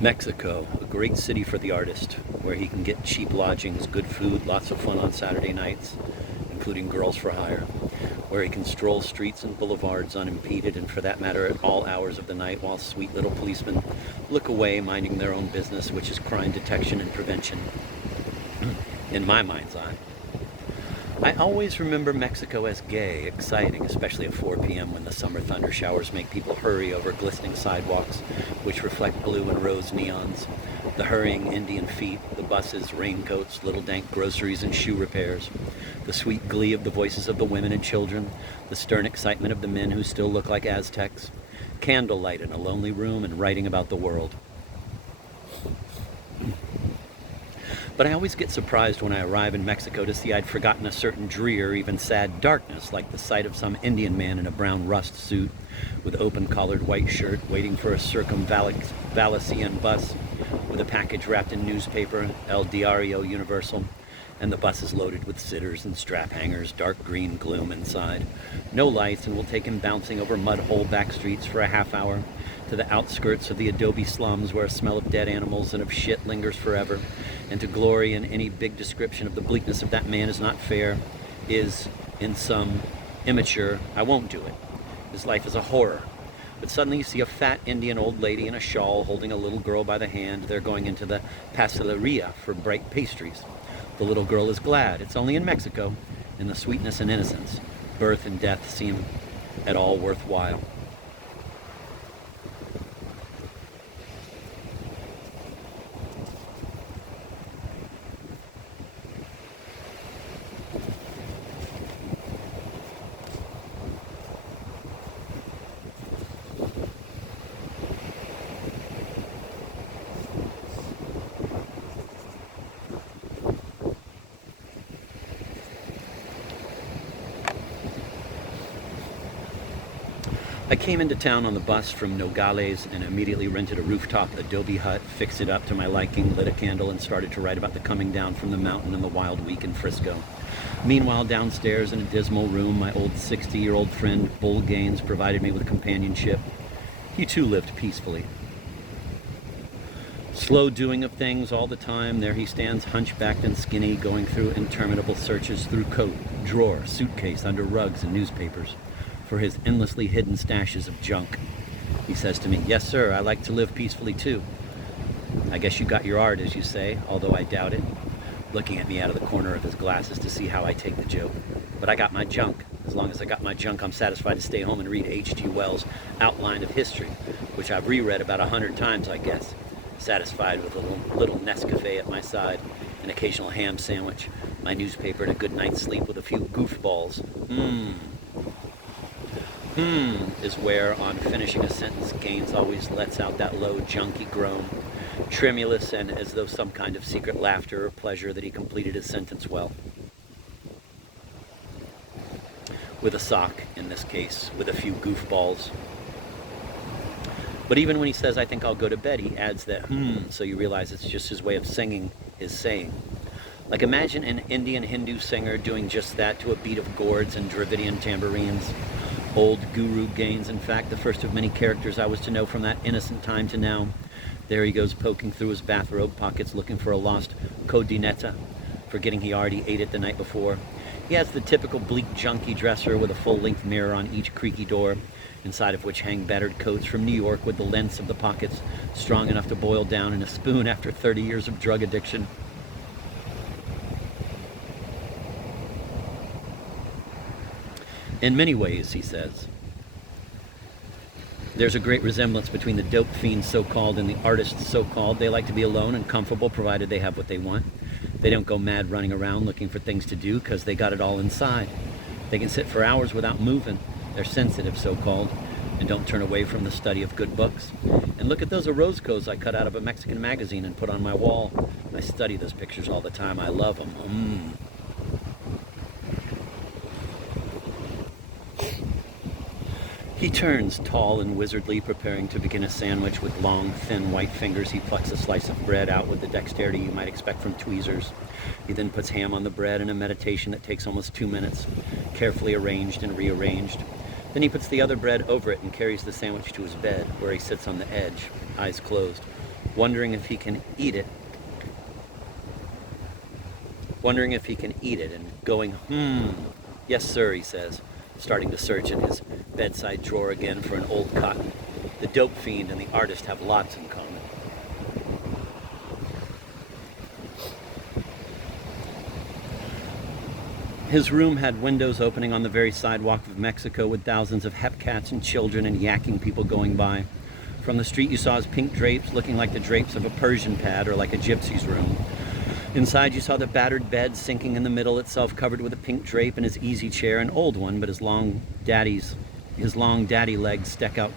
Mexico, a great city for the artist, where he can get cheap lodgings, good food, lots of fun on Saturday nights, including girls for hire, where he can stroll streets and boulevards unimpeded, and for that matter at all hours of the night, while sweet little policemen look away, minding their own business, which is crime detection and prevention, in my mind's eye. I always remember Mexico as gay, exciting, especially at 4 p.m. when the summer thunder showers make people hurry over glistening sidewalks, which reflect blue and rose neons. The hurrying Indian feet, the buses, raincoats, little dank groceries and shoe repairs. The sweet glee of the voices of the women and children. The stern excitement of the men who still look like Aztecs. Candlelight in a lonely room and writing about the world. But I always get surprised when I arrive in Mexico to see I'd forgotten a certain drear, even sad darkness, like the sight of some Indian man in a brown rust suit with open-collared white shirt waiting for a circumvallician bus with a package wrapped in newspaper, El Diario Universal, and the bus is loaded with sitters and strap hangers, dark green gloom inside. No lights, and we'll take him bouncing over mud-hole back streets for a half hour to the outskirts of the adobe slums where a smell of dead animals and of shit lingers forever, and to glory in any big description of the bleakness of that man is not fair, is, in sum, immature. I won't do it. His life is a horror. But suddenly you see a fat Indian old lady in a shawl holding a little girl by the hand. They're going into the pasteleria for bright pastries. The little girl is glad. It's only in Mexico, in the sweetness and innocence. Birth and death seem at all worthwhile. I came into town on the bus from Nogales and immediately rented a rooftop adobe hut, fixed it up to my liking, lit a candle, and started to write about the coming down from the mountain and the wild week in Frisco. Meanwhile, downstairs in a dismal room, my old 60-year-old friend Bull Gaines provided me with companionship. He too lived peacefully. Slow doing of things all the time, there he stands hunchbacked and skinny, going through interminable searches through coat, drawer, suitcase, under rugs and newspapers, for his endlessly hidden stashes of junk. He says to me, "Yes, sir, I like to live peacefully too. I guess you got your art, as you say, although I doubt it," looking at me out of the corner of his glasses to see how I take the joke. "But I got my junk. As long as I got my junk, I'm satisfied to stay home and read H.G. Wells' Outline of History, which I've reread about 100 times, I guess. Satisfied with a little Nescafe at my side, an occasional ham sandwich, my newspaper, and a good night's sleep with a few goofballs. Is where, on finishing a sentence, Gaines always lets out that low, junky groan, tremulous and as though some kind of secret laughter or pleasure that he completed his sentence well. With a sock, in this case, with a few goofballs. But even when he says, "I think I'll go to bed," he adds that so you realize it's just his way of singing his saying. Like, imagine an Indian Hindu singer doing just that to a beat of gourds and Dravidian tambourines. Old Guru Gaines, in fact, the first of many characters I was to know from that innocent time to now. There he goes, poking through his bathrobe pockets, looking for a lost codineta, forgetting he already ate it the night before. He has the typical bleak, junky dresser with a full-length mirror on each creaky door, inside of which hang battered coats from New York with the lengths of the pockets strong enough to boil down in a spoon after 30 years of drug addiction. In many ways, he says, there's a great resemblance between the dope fiends, so-called, and the artists, so-called. They like to be alone and comfortable, provided they have what they want. They don't go mad running around looking for things to do, because they got it all inside. They can sit for hours without moving. They're sensitive, so-called, and don't turn away from the study of good books. And look at those Orozcos I cut out of a Mexican magazine and put on my wall. I study those pictures all the time. I love them. He turns, tall and wizardly, preparing to begin a sandwich. With long, thin, white fingers, he plucks a slice of bread out with the dexterity you might expect from tweezers. He then puts ham on the bread in a meditation that takes almost 2 minutes, carefully arranged and rearranged. Then he puts the other bread over it and carries the sandwich to his bed, where he sits on the edge, eyes closed, wondering if he can eat it. Wondering if he can eat it, and going, yes, sir, he says, starting to search in his bedside drawer again for an old cotton. The dope fiend and the artist have lots in common. His room had windows opening on the very sidewalk of Mexico, with thousands of hepcats and children and yakking people going by. From the street you saw his pink drapes looking like the drapes of a Persian pad or like a gypsy's room. Inside you saw the battered bed sinking in the middle, itself covered with a pink drape, and his easy chair, an old one, but his long daddy legs stuck out.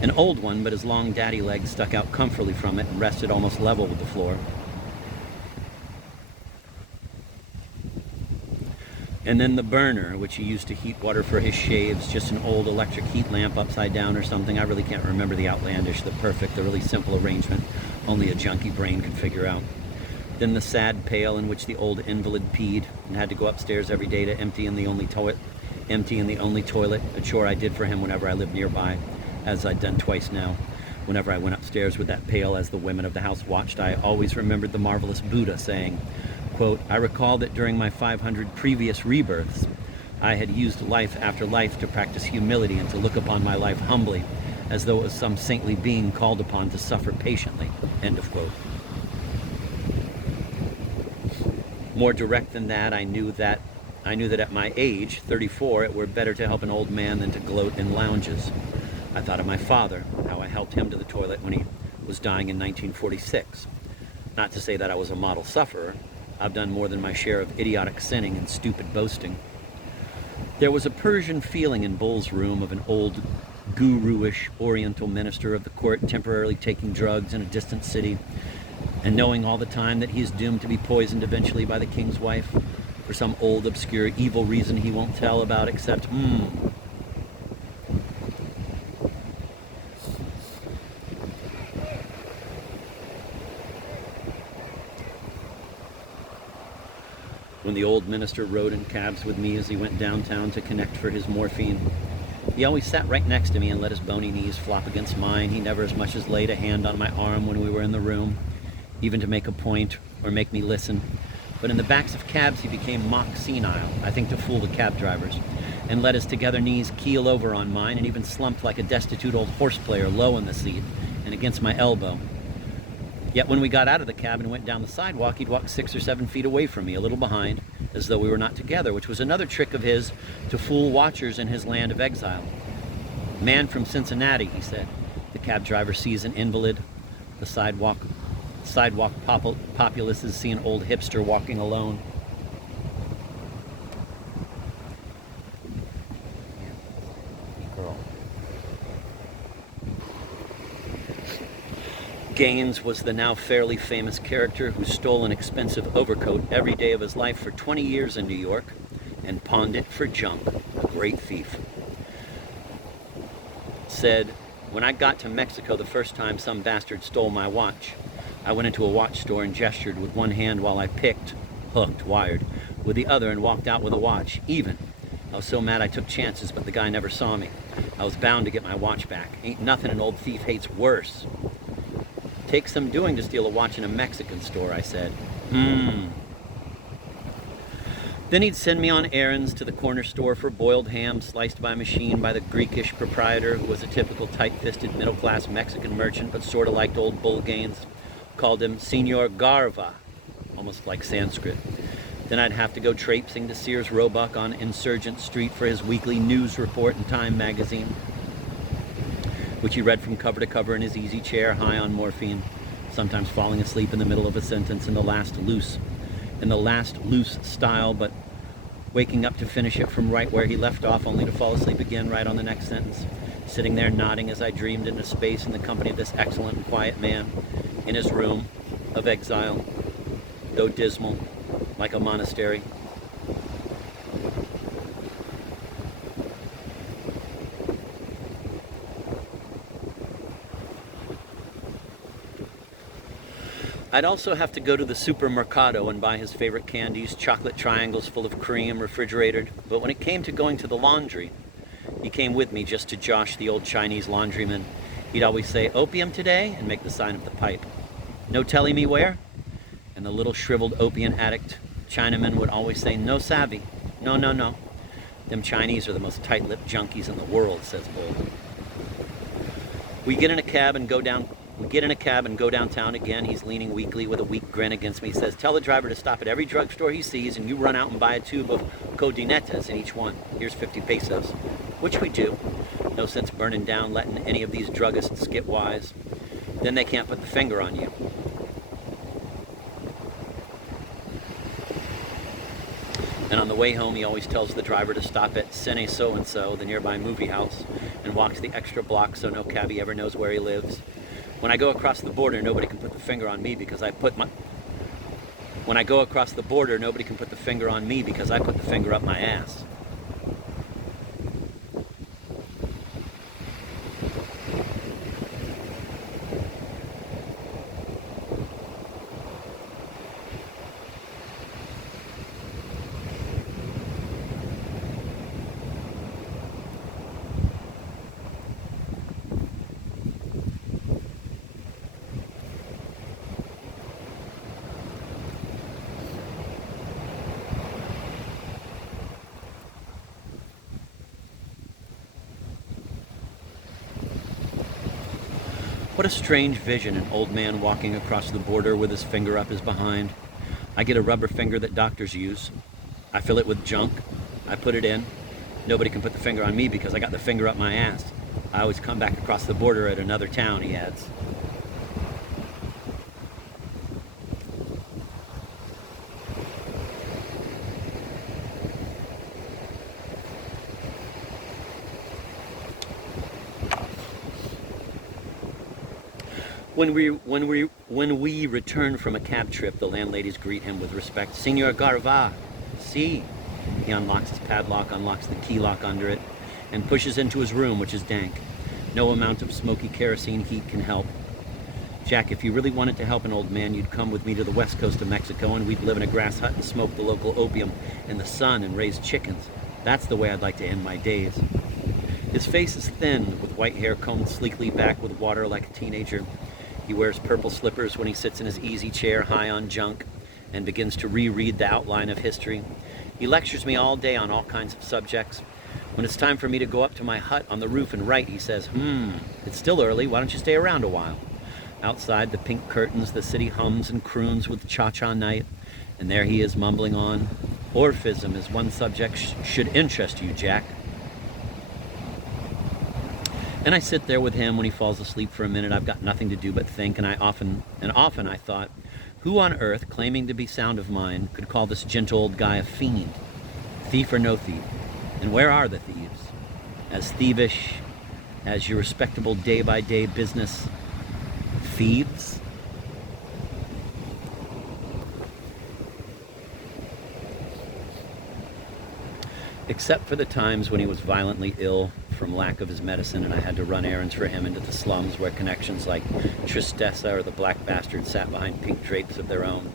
An old one, but his long daddy legs stuck out comfortably from it and rested almost level with the floor. And then the burner, which he used to heat water for his shaves, just an old electric heat lamp upside down or something. I really can't remember the outlandish, the perfect, the really simple arrangement only a junkie brain could figure out. Then the sad pail in which the old invalid peed and had to go upstairs every day to empty in the only toilet, a chore I did for him whenever I lived nearby, as I'd done twice now. Whenever I went upstairs with that pail as the women of the house watched, I always remembered the marvelous Buddha saying, quote, I recall that during my 500 previous rebirths, I had used life after life to practice humility and to look upon my life humbly, as though it was some saintly being called upon to suffer patiently, end of quote. More direct than that, I knew that at my age, 34, it were better to help an old man than to gloat in lounges. I thought of my father, how I helped him to the toilet when he was dying in 1946. Not to say that I was a model sufferer. I've done more than my share of idiotic sinning and stupid boasting. There was a Persian feeling in Bull's room of an old, guru-ish oriental minister of the court temporarily taking drugs in a distant city, and knowing all the time that he is doomed to be poisoned eventually by the king's wife for some old, obscure, evil reason he won't tell about except, When the old minister rode in cabs with me as he went downtown to connect for his morphine, he always sat right next to me and let his bony knees flop against mine. He never as much as laid a hand on my arm when we were in the room, even to make a point or make me listen. But in the backs of cabs he became mock senile, I think to fool the cab drivers, and let his together knees keel over on mine and even slumped like a destitute old horse player low in the seat and against my elbow. Yet when we got out of the cab and went down the sidewalk, he'd walk 6 or 7 feet away from me, a little behind, as though we were not together, which was another trick of his to fool watchers in his land of exile. Man from Cincinnati, he said. The cab driver sees an invalid. The sidewalk populaces see an old hipster walking alone. Gaines was the now fairly famous character who stole an expensive overcoat every day of his life for 20 years in New York and pawned it for junk, a great thief. Said, when I got to Mexico the first time some bastard stole my watch, I went into a watch store and gestured with one hand while I picked, hooked, wired, with the other and walked out with a watch, even. I was so mad I took chances, but the guy never saw me. I was bound to get my watch back. Ain't nothing an old thief hates worse. Takes some doing to steal a watch in a Mexican store, I said. Then he'd send me on errands to the corner store for boiled ham sliced by machine by the Greekish proprietor, who was a typical tight-fisted middle-class Mexican merchant, but sort of liked old Bull Gaines. Called him Senor Garva, almost like Sanskrit. Then I'd have to go traipsing to Sears Roebuck on Insurgent Street for his weekly news report in Time magazine, which he read from cover to cover in his easy chair, high on morphine, sometimes falling asleep in the middle of a sentence in the last loose style, but waking up to finish it from right where he left off, only to fall asleep again right on the next sentence, sitting there nodding as I dreamed into space in the company of this excellent and quiet man, in his room of exile, though dismal, like a monastery. I'd also have to go to the supermercado and buy his favorite candies, chocolate triangles full of cream, refrigerated. But when it came to going to the laundry, he came with me just to josh the old Chinese laundryman He'd always say, "Opium today?" and make the sign of the pipe. "No telling me where?" And the little shriveled opium addict Chinaman would always say, "No savvy. No, no, no. Them Chinese are the most tight-lipped junkies in the world," says Bull. We get in a cab and go downtown again. He's leaning weakly with a weak grin against me. He says, "Tell the driver to stop at every drugstore he sees, and you run out and buy a tube of codinetas in each one. Here's 50 pesos. Which we do. No sense burning down, letting any of these druggists get wise. Then they can't put the finger on you. And on the way home, he always tells the driver to stop at Cine So-and-so, the nearby movie house, and walks the extra block so no cabbie ever knows where he lives. When I go across the border, nobody can put the finger on me because I put the finger up my ass." What a strange vision, an old man walking across the border with his finger up his behind. I get a rubber finger that doctors use. I fill it with junk. I put it in. Nobody can put the finger on me because I got the finger up my ass. I always come back across the border at another town, he adds. When we return from a cab trip, the landladies greet him with respect. "Senor Garva, si." He unlocks his padlock, unlocks the key lock under it, and pushes into his room, which is dank. No amount of smoky kerosene heat can help. "Jack, if you really wanted to help an old man, you'd come with me to the west coast of Mexico, and we'd live in a grass hut and smoke the local opium in the sun and raise chickens. That's the way I'd like to end my days." His face is thin, with white hair combed sleekly back with water like a teenager. He wears purple slippers when he sits in his easy chair high on junk and begins to reread the outline of history. He lectures me all day on all kinds of subjects. When it's time for me to go up to my hut on the roof and write, he says, "It's still early. Why don't you stay around a while?" Outside the pink curtains, the city hums and croons with cha-cha night, and there he is mumbling on, "Orphism is one subject should interest you, Jack." And I sit there with him when he falls asleep for a minute. I've got nothing to do but think, and often I thought, who on earth, claiming to be sound of mind, could call this gentle old guy a fiend? Thief or no thief? And where are the thieves? As thievish as your respectable day-by-day business thieves? Except for the times when he was violently ill from lack of his medicine and I had to run errands for him into the slums where connections like Tristessa or the Black Bastard sat behind pink drapes of their own.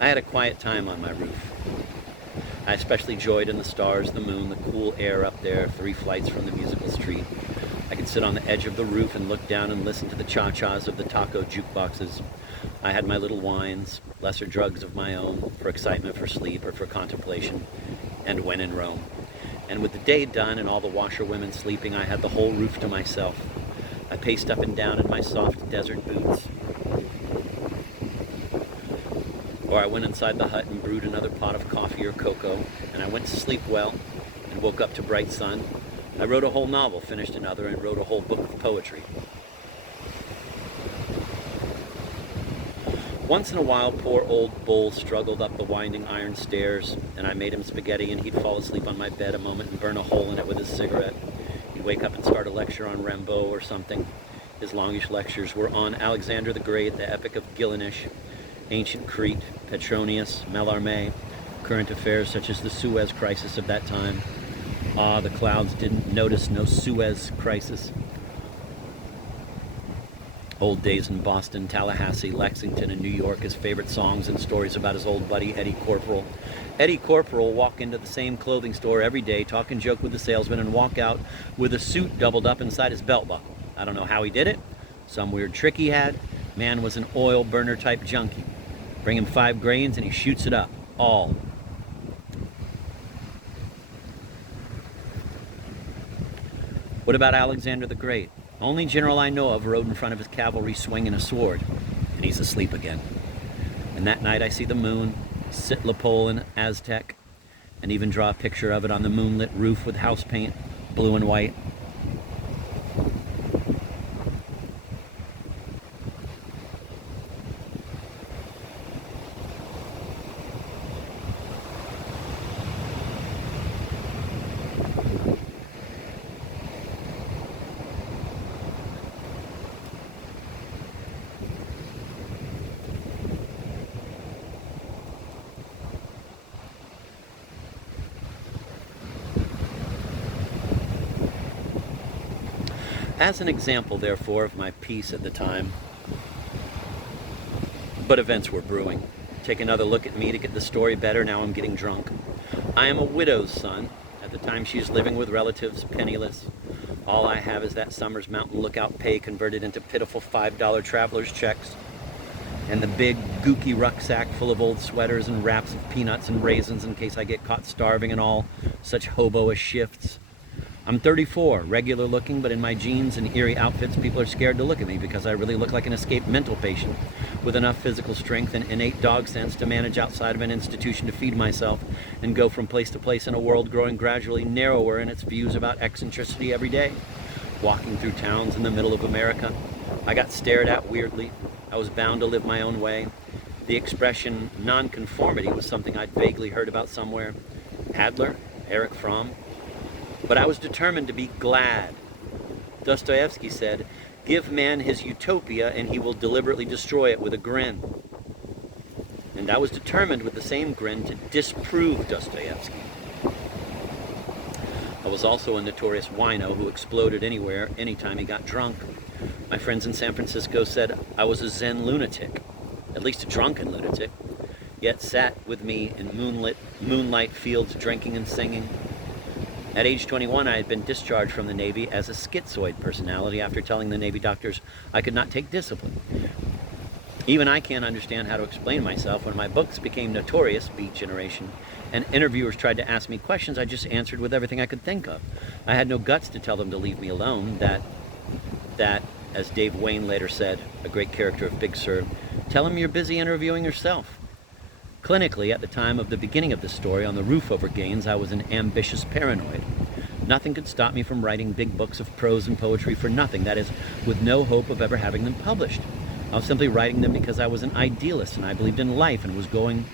I had a quiet time on my roof. I especially joyed in the stars, the moon, the cool air up there, 3 flights from the musical street. I could sit on the edge of the roof and look down and listen to the cha-chas of the taco jukeboxes. I had my little wines, lesser drugs of my own, for excitement, for sleep, or for contemplation, and when in Rome. And with the day done and all the washerwomen sleeping, I had the whole roof to myself. I paced up and down in my soft desert boots. Or I went inside the hut and brewed another pot of coffee or cocoa, and I went to sleep well and woke up to bright sun. I wrote a whole novel, finished another, and wrote a whole book of poetry. Once in a while, poor old Bull struggled up the winding iron stairs, and I made him spaghetti, and he'd fall asleep on my bed a moment and burn a hole in it with his cigarette. He'd wake up and start a lecture on Rimbaud or something. His longish lectures were on Alexander the Great, the Epic of Gilgamesh, ancient Crete, Petronius, Mallarmé, current affairs such as the Suez Crisis of that time. Ah, the clouds didn't notice no Suez Crisis. Old days in Boston, Tallahassee, Lexington, and New York, his favorite songs and stories about his old buddy Eddie Corporal. Eddie Corporal walk into the same clothing store every day, talk and joke with the salesman, and walk out with a suit doubled up inside his belt buckle. I don't know how he did it. Some weird trick he had. Man was an oil burner type junkie. Bring him 5 grains and he shoots it up. All. What about Alexander the Great? Only general I know of rode in front of his cavalry swinging a sword. And he's asleep again. And that night I see the moon, Citlapole in Aztec, and even draw a picture of it on the moonlit roof with house paint, blue and white. As an example, therefore, of my peace at the time, but events were brewing. Take another look at me to get the story better. Now I'm getting drunk. I am a widow's son. At the time she is living with relatives, penniless. All I have is that summer's mountain lookout pay converted into pitiful $5 traveler's checks, and the big gooky rucksack full of old sweaters and wraps of peanuts and raisins in case I get caught starving and all such hobo-ish shifts. I'm 34, regular looking, but in my jeans and eerie outfits, people are scared to look at me because I really look like an escaped mental patient with enough physical strength and innate dog sense to manage outside of an institution to feed myself and go from place to place in a world growing gradually narrower in its views about eccentricity every day. Walking through towns in the middle of America, I got stared at weirdly. I was bound to live my own way. The expression nonconformity was something I'd vaguely heard about somewhere. Adler, Erich Fromm. But I was determined to be glad. Dostoevsky said, "Give man his utopia and he will deliberately destroy it with a grin." And I was determined with the same grin to disprove Dostoevsky. I was also a notorious wino who exploded anywhere, anytime he got drunk. My friends in San Francisco said I was a Zen lunatic, at least a drunken lunatic, yet sat with me in moonlight fields drinking and singing. At age 21, I had been discharged from the Navy as a schizoid personality after telling the Navy doctors I could not take discipline. Even I can't understand how to explain myself. When my books became notorious, Beat Generation, and interviewers tried to ask me questions, I just answered with everything I could think of. I had no guts to tell them to leave me alone, that, as Dave Wayne later said, a great character of Big Sur, tell him you're busy interviewing yourself. Clinically, at the time of the beginning of the story, on the roof over Gaines, I was an ambitious paranoid. Nothing could stop me from writing big books of prose and poetry for nothing, that is, with no hope of ever having them published. I was simply writing them because I was an idealist and I believed in life and was going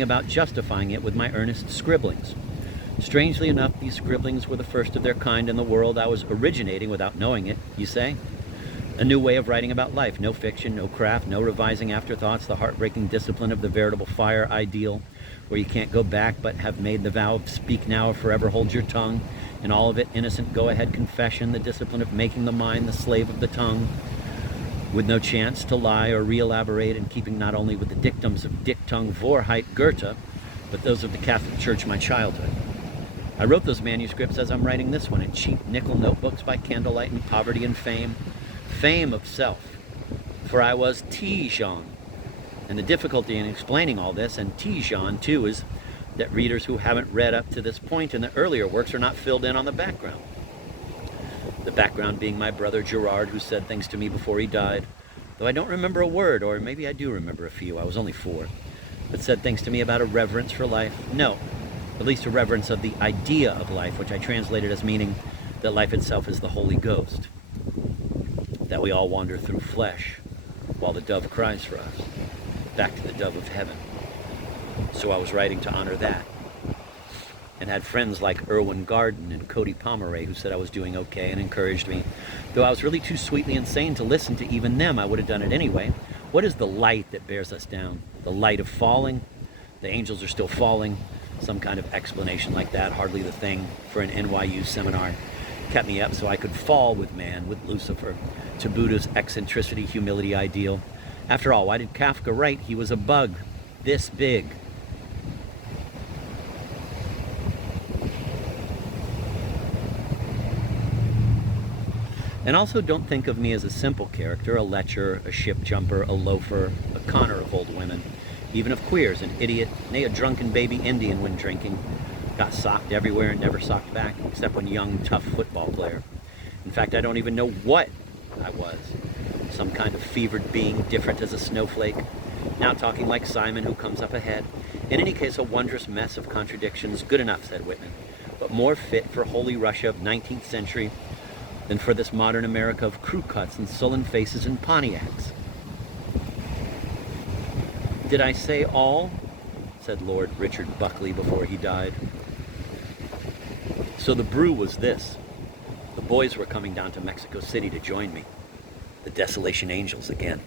about justifying it with my earnest scribblings. Strangely enough, these scribblings were the first of their kind in the world I was originating without knowing it, you say? A new way of writing about life. No fiction, no craft, no revising afterthoughts, the heartbreaking discipline of the veritable fire ideal, where you can't go back but have made the vow of speak now or forever hold your tongue, and all of it innocent go-ahead confession, the discipline of making the mind the slave of the tongue, with no chance to lie or re-elaborate, and keeping not only with the dictums of Dichtung, Vorheit, Goethe, but those of the Catholic Church my childhood. I wrote those manuscripts as I'm writing this one in cheap nickel notebooks by candlelight in poverty and fame. Fame of self, for I was T-Jean. And the difficulty in explaining all this, and T-Jean too, is that readers who haven't read up to this point in the earlier works are not filled in on the background. The background being my brother Gerard, who said things to me before he died, though I don't remember a word, or maybe I do remember a few, I was only 4, but said things to me about a reverence for life. No, at least a reverence of the idea of life, which I translated as meaning that life itself is the Holy Ghost. That we all wander through flesh while the dove cries for us, back to the dove of heaven. So I was writing to honor that, and had friends like Irwin Garden and Cody Pomeroy who said I was doing okay and encouraged me. Though I was really too sweetly insane to listen to even them, I would have done it anyway. What is the light that bears us down? The light of falling? The angels are still falling? Some kind of explanation like that, hardly the thing for an NYU seminar. Kept me up so I could fall with man, with Lucifer, to Buddha's eccentricity, humility ideal. After all, why did Kafka write he was a bug this big? And also don't think of me as a simple character, a lecher, a ship jumper, a loafer, a conner of old women, even of queers, an idiot, nay a drunken baby Indian when drinking. Got socked everywhere and never socked back, except when young, tough football player. In fact, I don't even know what I was. Some kind of fevered being, different as a snowflake. Now talking like Simon, who comes up ahead. In any case, a wondrous mess of contradictions. Good enough, said Whitman, but more fit for holy Russia of 19th century than for this modern America of crew cuts and sullen faces and Pontiacs. Did I say all? Said Lord Richard Buckley before he died. So the brew was this. The boys were coming down to Mexico City to join me. The Desolation Angels again.